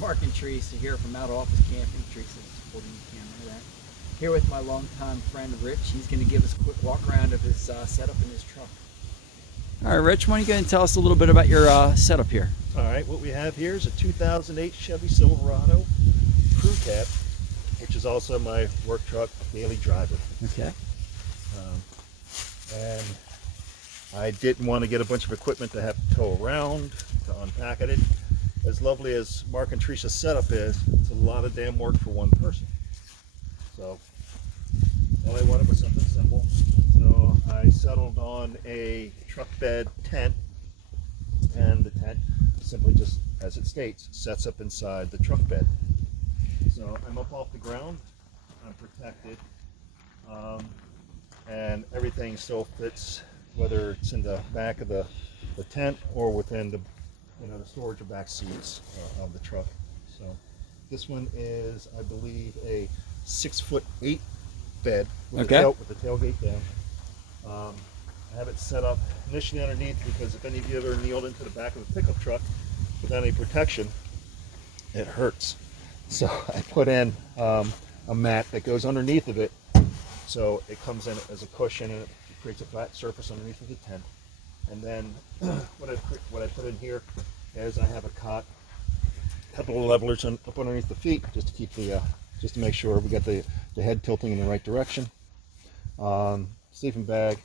Mark and Teresa here from Out Office Camping. Teresa's holding the camera there. Here with my longtime friend Rich. He's going to give us a quick walk around of his setup in his truck. All right, Rich, why don't you go and tell us a little bit about your setup here? All right, what we have here is a 2008 Chevy Silverado Crew Cab, which is also my work truck daily driver. Okay. And I didn't want to get a bunch of equipment to have to tow around, to unpack it. As lovely as Mark and Teresa's setup is, it's a lot of damn work for one person. So all I wanted was something simple. So I settled on a truck bed tent, and the tent simply just, as it states, sets up inside the truck bed. So I'm up off the ground, I'm protected, and everything still fits, whether it's in the back of the tent or within the the storage or back seats of the truck. So this one is, I believe, a 6'8" bed with, with the tailgate down. I have it set up initially underneath because if any of you ever kneeled into the back of a pickup truck without any protection, it hurts. So I put in a mat that goes underneath of it, so it comes in as a cushion and it creates a flat surface underneath of the tent. And then what I put in here is I have a cot, a couple of levelers up underneath the feet just to keep the just to make sure we got the head tilting in the right direction. Sleeping bag,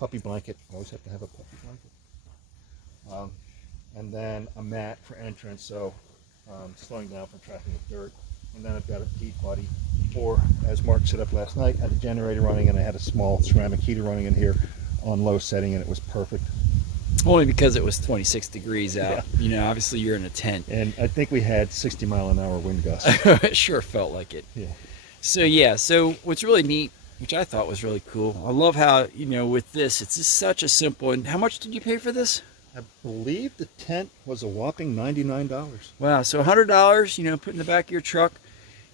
puppy blanket. Always have to have a puppy blanket. And then a mat for entrance, so slowing down from traffic with dirt. And then I've got a heat buddy. Or as Mark set up last night, I had a generator running and I had a small ceramic heater running in here on low setting, and it was perfect. Only because it was 26 degrees out. Yeah. Obviously you're in a tent. And I think we had 60-mile-an-hour wind gusts. It sure felt like it. Yeah. So what's really neat, which I thought was really cool, I love how, with this, it's just such a simple, and how much did you pay for this? I believe the tent was a whopping $99. Wow, so $100, put in the back of your truck.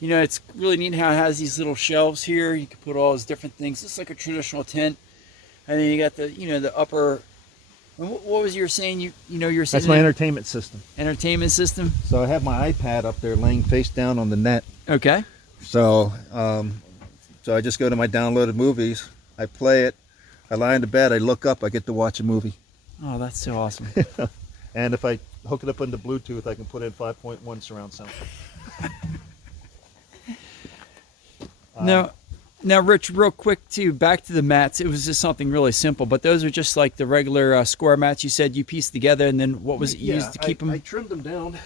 It's really neat how it has these little shelves here. You can put all those different things. It's like a traditional tent. And then you got the, the upper, what was you were saying? You were saying that's my entertainment system. Entertainment system. So I have my iPad up there laying face down on the net. Okay. So, so I just go to my downloaded movies. I play it. I lie in the bed. I look up. I get to watch a movie. Oh, that's so awesome. And if I hook it up into Bluetooth, I can put in 5.1 surround sound. Now, Rich, real quick too, back to the mats. It was just something really simple, but those are just like the regular square mats you said you pieced together, and then what was it used to keep them? I trimmed them down.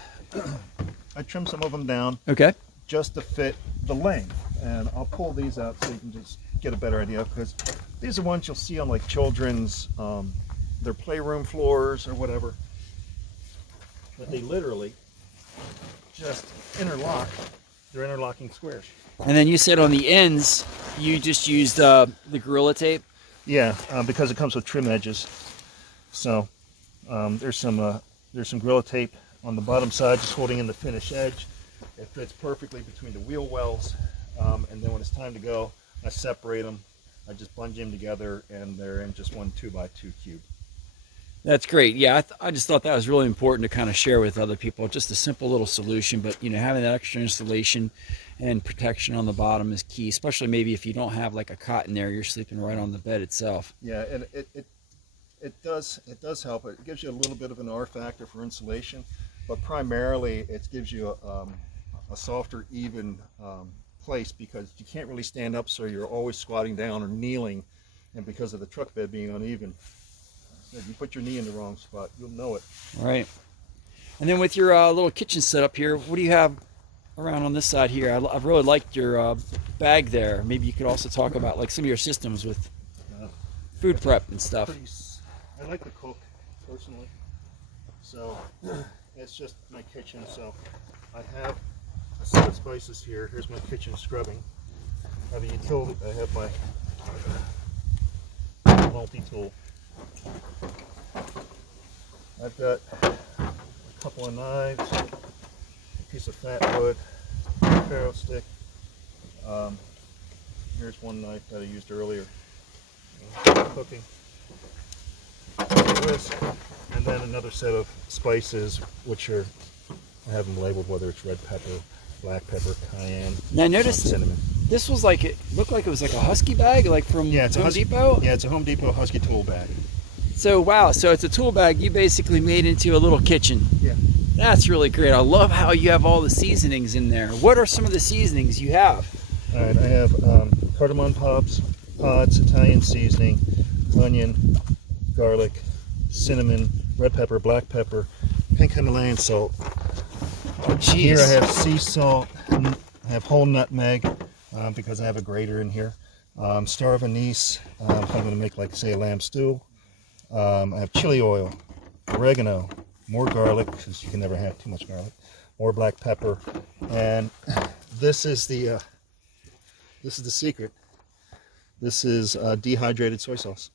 I trimmed some of them down. Okay. Just to fit the length, and I'll pull these out so you can just get a better idea, because these are ones you'll see on like children's, their playroom floors or whatever, but they literally just interlock. They're interlocking squares. And then you said on the ends, you just used the Gorilla Tape? Yeah, because it comes with trim edges. So there's some Gorilla Tape on the bottom side, just holding in the finish edge. It fits perfectly between the wheel wells. And then when it's time to go, I separate them. I just bunge them together, and they're in just one 2x2 cube. That's great. Yeah, I just thought that was really important to kind of share with other people. Just a simple little solution, but having that extra insulation and protection on the bottom is key, especially maybe if you don't have like a cot in there, you're sleeping right on the bed itself. Yeah, and it does help. It gives you a little bit of an R factor for insulation, but primarily it gives you a softer, even place, because you can't really stand up, so you're always squatting down or kneeling, and because of the truck bed being uneven, if you put your knee in the wrong spot, you'll know it. All right. And then with your little kitchen setup here, what do you have around on this side here? I've really liked your bag there. Maybe you could also talk about like some of your systems with food prep and stuff. I like to cook personally, so it's just my kitchen. So I have a set of spices here. Here's my kitchen scrubbing. I have a utility. I have my multi-tool. I've got a couple of knives, a piece of fat wood, a ferro stick. Here's one knife that I used earlier cooking. Whisk, and then another set of spices, which are I have them labeled whether it's red pepper, black pepper, cayenne, Now I noticed cinnamon. this was like, it looked like it was like a Husky bag, like from Yeah, it's Home a Husky, Depot. Yeah, it's a Home Depot Husky tool bag. So wow, so it's a tool bag you basically made into a little kitchen. Yeah. That's really great. I love how you have all the seasonings in there. What are some of the seasonings you have? All right, I have cardamom pods, Italian seasoning, onion, garlic, cinnamon, red pepper, black pepper, pink Himalayan salt. Here I have sea salt. I have whole nutmeg because I have a grater in here. Star of anise if I'm going to make, like, say, a lamb stew. I have chili oil, oregano, more garlic because you can never have too much garlic, more black pepper, and this is the secret. This is dehydrated soy sauce.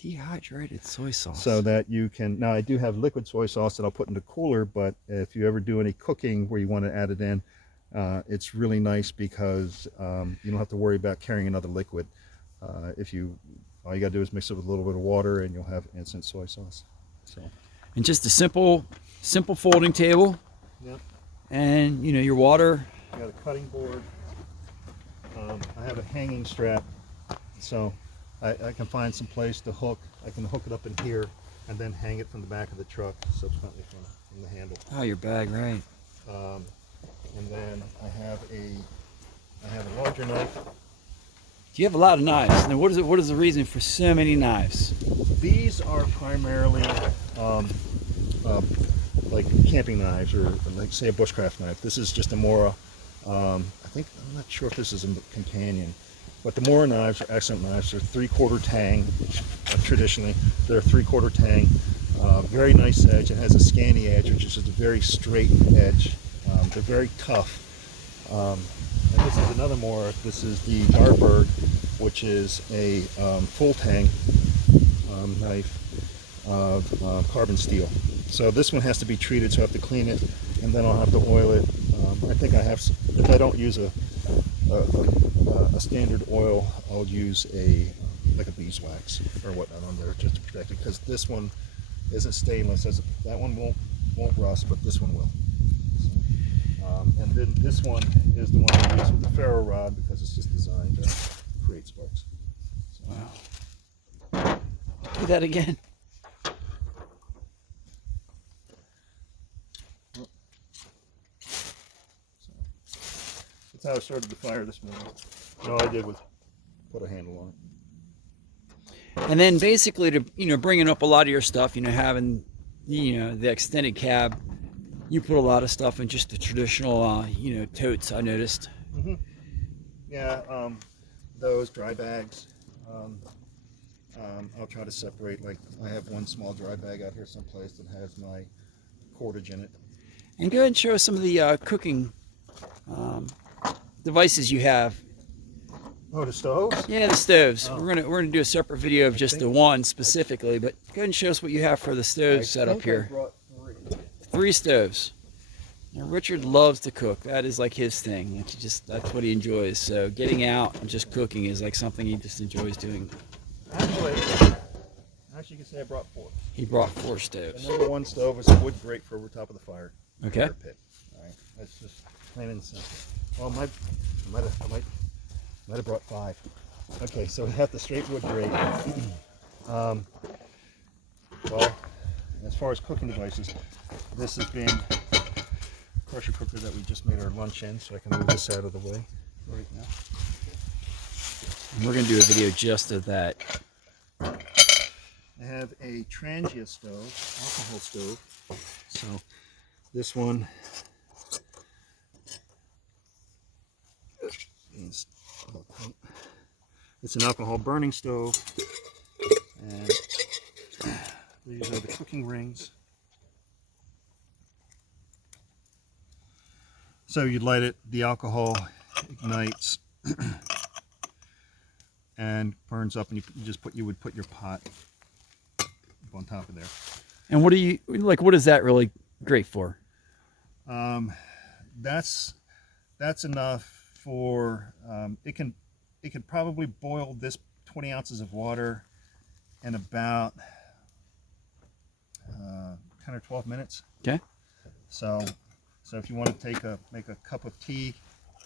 Dehydrated soy sauce. So that you can, now I do have liquid soy sauce that I'll put in the cooler, but if you ever do any cooking where you want to add it in, it's really nice because you don't have to worry about carrying another liquid. All you gotta do is mix it with a little bit of water and you'll have instant soy sauce. So. And just a simple folding table. Yep. And you know, your water. I got a cutting board. I have a hanging strap, so I can find some place to hook. I can hook it up in here and then hang it from the back of the truck, subsequently from the handle. Oh, your bag, right. And then I have a larger knife. You have a lot of knives. Now, what is the reason for so many knives? These are primarily like camping knives, or like, say, a bushcraft knife. This is just a Mora. I'm not sure if this is a companion, but the Mora knives are excellent knives. They're 3/4 tang. Traditionally, they're a 3/4 tang. Very nice edge. It has a scanty edge, which is just a very straight edge. They're very tough. And this is another Mora. This is the Dartberg, which is a full tang knife of carbon steel. So this one has to be treated, so I have to clean it, and then I'll have to oil it. I think I have, if I don't use a standard oil, I'll use like a beeswax or whatnot on there just to protect it, because this one isn't stainless. That one won't rust, but this one will. And then this one is the one I use with the ferro rod because it's just designed to create sparks. So. Wow. Do that again. That's how I started the fire this morning. And all I did was put a handle on it. And then basically to bringing up a lot of your stuff, having the extended cab, you put a lot of stuff in just the traditional totes, I noticed. Mm-hmm. Yeah, those dry bags. I'll try to separate. Like, I have one small dry bag out here someplace that has my cordage in it. And go ahead and show us some of the cooking devices you have. Oh, the stoves? Yeah, the stoves. Oh. We're gonna do a separate video of just the one specifically, but go ahead and show us what you have for the stove setup here. I brought 3 stoves. Now, Richard loves to cook. That is like his thing. That's what he enjoys. So getting out and just cooking is like something he just enjoys doing. Actually, you can say I brought 4. He brought 4 stoves. The number 1 stove is a wood grate for over top of the fire. Okay. Fire pit. All right, that's just plain and simple. Well, I might have brought 5. Okay, so we have the straight wood grate. Well, as far as cooking devices, this has been pressure cooker that we just made our lunch in, so I can move this out of the way right now. And we're going to do a video just of that. I have a Trangia stove, alcohol stove. So this one is, it's an alcohol burning stove, and these are the cooking rings. So you light it, the alcohol ignites and burns up, and you would put your pot up on top of there. And what is that really great for? That's enough for it can probably boil this 20 ounces of water in about 10 or 12 minutes. Okay. So So if you want to make a cup of tea,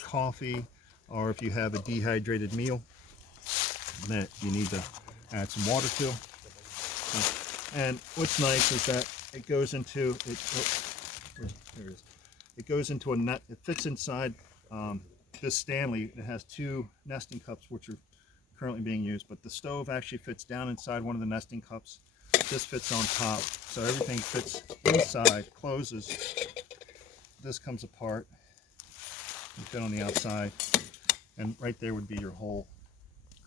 coffee, or if you have a dehydrated meal that you need to add some water to. And what's nice is that it goes into it. Oh, there it is. It goes into a net. It fits inside this Stanley. It has 2 nesting cups, which are currently being used, but the stove actually fits down inside one of the nesting cups. This fits on top, so everything fits inside, closes. This comes apart and fit on the outside, and right there would be your whole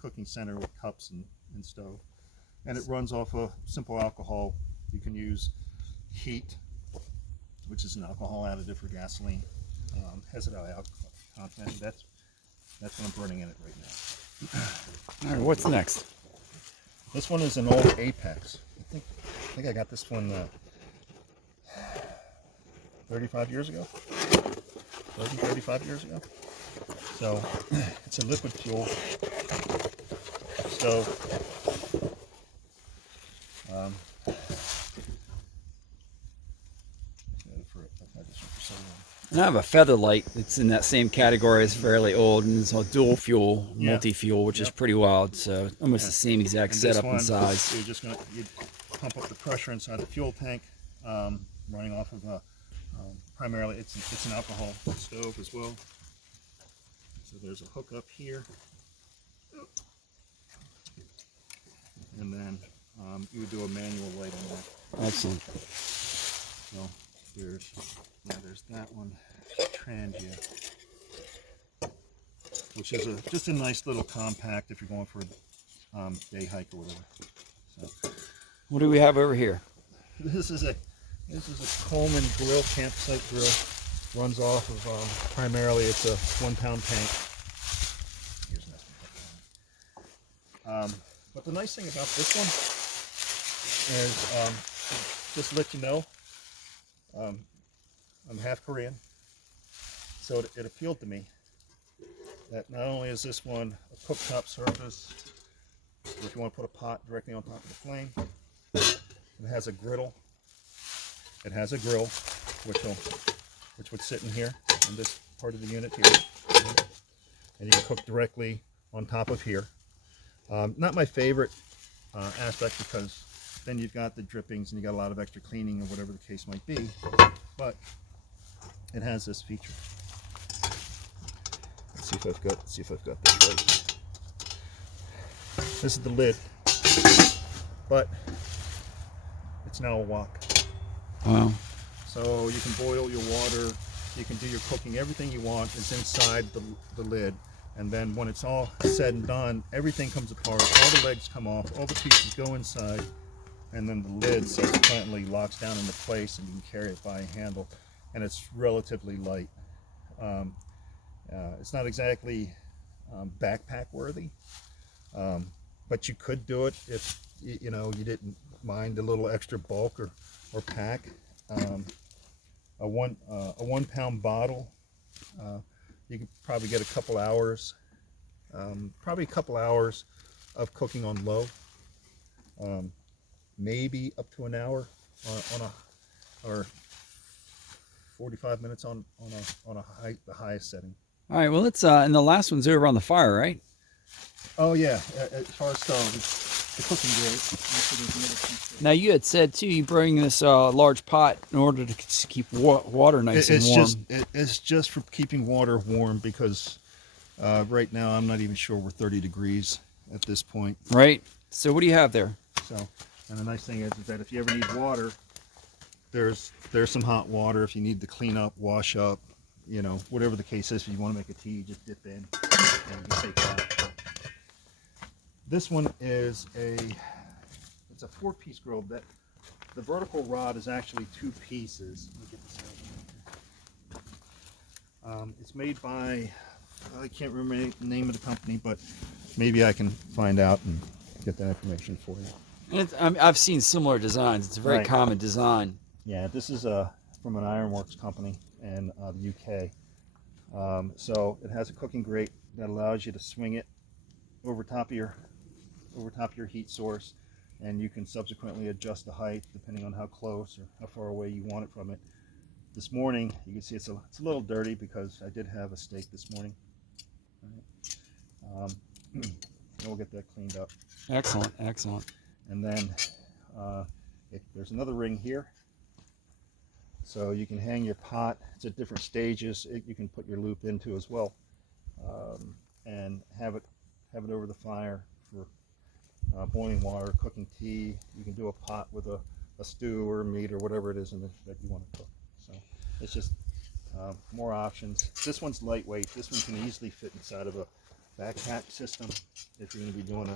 cooking center with cups and stove. And it runs off a simple alcohol. You can use heat, which is an alcohol additive for gasoline. Has a high alcohol content. That's what I'm burning in it right now. All right, what's next? This one is an old Apex. I think I got this one 35 years ago. 35 years ago. So it's a liquid fuel stove. And I have a Featherlight that's in that same category. It's fairly old, and it's a dual fuel, multi-fuel, which is pretty wild. So almost the same exact setup and size. You're just you pump up the pressure inside the fuel tank, running off of primarily it's an alcohol stove as well. So there's a hook up here, and then you would do a manual light on that. Excellent. So there's that one, Transient, which is just a nice little compact if you're going for a day hike or whatever. So What do we have over here? this is a Coleman grill, campsite grill. Runs off of primarily it's a 1 pound tank. Here's nothing. But the nice thing about this one is just to let you know, I'm half Korean, so it appealed to me that not only is this one a cooktop surface, or if you want to put a pot directly on top of the flame, it has a griddle. It has a grill, which would sit in here, in this part of the unit here, and you can cook directly on top of here. Not my favorite aspect, because then you've got the drippings and you got a lot of extra cleaning or whatever the case might be, but it has this feature. Let's see if I've got this right. This is the lid, but it's now a wok. Wow. So you can boil your water, you can do your cooking, everything you want is inside the lid. And then when it's all said and done, everything comes apart, all the legs come off, all the pieces go inside, and then the lid subsequently locks down into place and you can carry it by a handle. And it's relatively light. It's not exactly backpack worthy, but you could do it if you didn't mind a little extra bulk or pack. A 1 pound bottle, you could probably get a couple hours, of cooking on low, maybe up to an hour or 45 minutes on the highest setting. All right, well, let's, and the last one's over on the fire, right? Oh yeah, as far as stove, the cooking grate. Now, you had said, too, you bring this large pot in order to keep water nice and warm. It's just for keeping water warm, because right now I'm not even sure we're 30 degrees at this point. Right. So what do you have there? So, and the nice thing is that if you ever need water, there's some hot water if you need to clean up, wash up, whatever the case is. If you want to make a tea, you just dip in and you take that. This one is it's a 4-piece grill. That the vertical rod is actually 2 pieces. Let me get this out. It's made by, I can't remember the name of the company, but maybe I can find out and get that information for you. And I've seen similar designs. It's a very common design. Yeah, this is from an ironworks company in the UK. So it has a cooking grate that allows you to swing it over top of your heat source, and you can subsequently adjust the height depending on how close or how far away you want it from it. this morning, you can see it's a little dirty because I did have a steak this morning. All right. And we'll get that cleaned up. Excellent, excellent. And then there's another ring here. So you can hang your pot. It's at different stages. You can put your loop into as well, and have it over the fire for boiling water, cooking tea. You can do a pot with a stew or meat or whatever it is that you want to cook. So it's just more options. This one's lightweight. This one can easily fit inside of a backpack system if you're going to be doing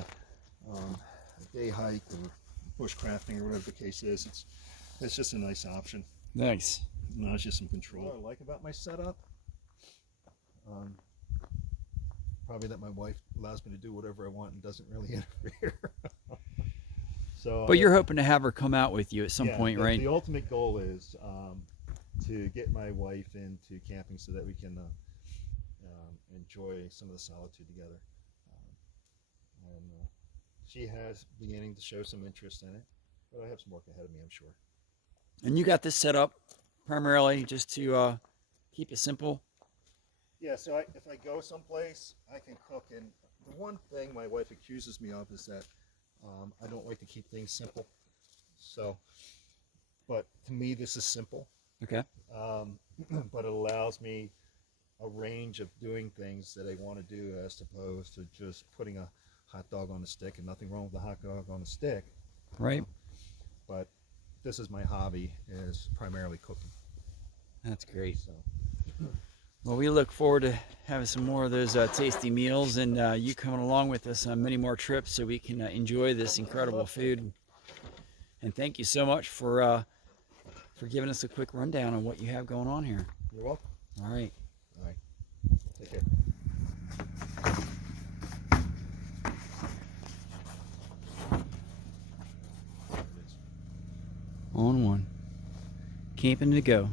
a day hike or bushcrafting or whatever the case is. It's just a nice option. Nice. Now it's just some control. What I like about my setup, probably that my wife allows me to do whatever I want and doesn't really interfere. So, but you're hoping to have her come out with you at some point, right? The ultimate goal is to get my wife into camping so that we can enjoy some of the solitude together. And she has beginning to show some interest in it, but I have some work ahead of me, I'm sure. And you got this set up primarily just to keep it simple? Yeah, so if I go someplace, I can cook. And the one thing my wife accuses me of is that I don't like to keep things simple. So, but to me, this is simple. Okay. But it allows me a range of doing things that I want to do as opposed to just putting a hot dog on a stick, and nothing wrong with a hot dog on a stick. Right. But this is my hobby, is primarily cooking. That's great. So. Well, we look forward to having some more of those tasty meals, and you coming along with us on many more trips so we can enjoy this incredible food. And thank you so much for giving us a quick rundown on what you have going on here. You're welcome. All right. All right. Take care. On one. Camping to go.